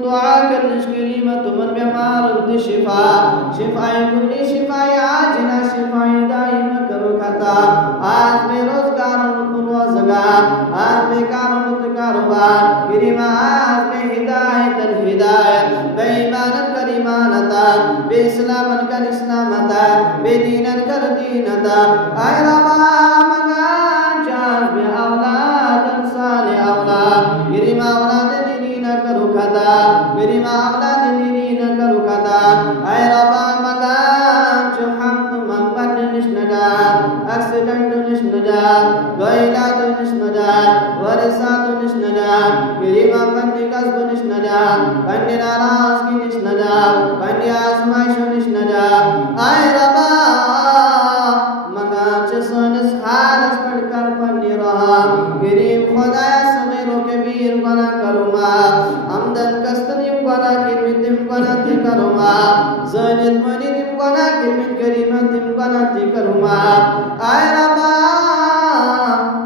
دعا کرنش کریمت من بیمار شفا شفای کلی شفای عاجلہ شفای دائم کرو کھتا آج بے روزگار مطن وزگار آج بے کارمت کاروبار کریمہ آج بے ہدایت الہدایت بے ایمانت کر ایمانتا بے اسلامت کر اسلامتا بے دینت کر دینتا آئے ربا مگان چاہت بے اولاد صالح اولاد کریمہ اولاد کرو کھتا میری ماں اولاد دینی نہ کرو کھتا اے ربا مگان جو ہم تم اکبر نشنجات ایکسیڈنٹ نشنجات گوئلات نشنجات ورثات نشنجات میری ماں پنی قصب نشنجات پنی ناراض کی نشنجات پنی آزمائش نشنجات اے ربا مگان چسونس حالس پڑھ کر پنی رہا کریم خدای صغیر و کبیر بنا کرما امدن کستنیم گنا کرمیتیم گنا تی کرما زنیت منیتیم گنا کرمیت کریمتیم گنا تی کرما آئے ربا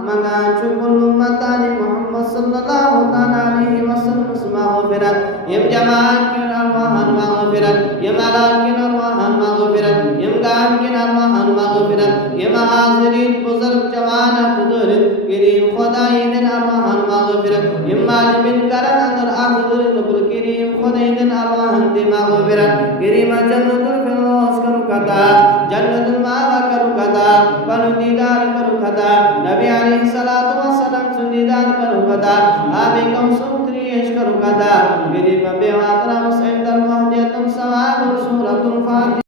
مگان چکل امتانی محمد صلی اللہ علیہ وسلم مغفرت یم جماعت کن ارواحان مغفرت یم علان کن ارواحان مغفرت یم گان کن ارواحان مغفرت یم حاضرین بزرگ جوانت درد کریم خدای دن ارواحان مغفرت یم مالبین کرن اندر آخر قبل کریم خدای دن ارواحان دی مغفرت کریم جنت الفردوس کرو کتا جنت المالا کرو کتا پنو دیدار کرو کتا نبی علیہ السلام سندیدار کرو کتا آبی کوسم تریش کرو کتا کریم بے واترہ مسئل در مہدیتم سواب سورة الفاتح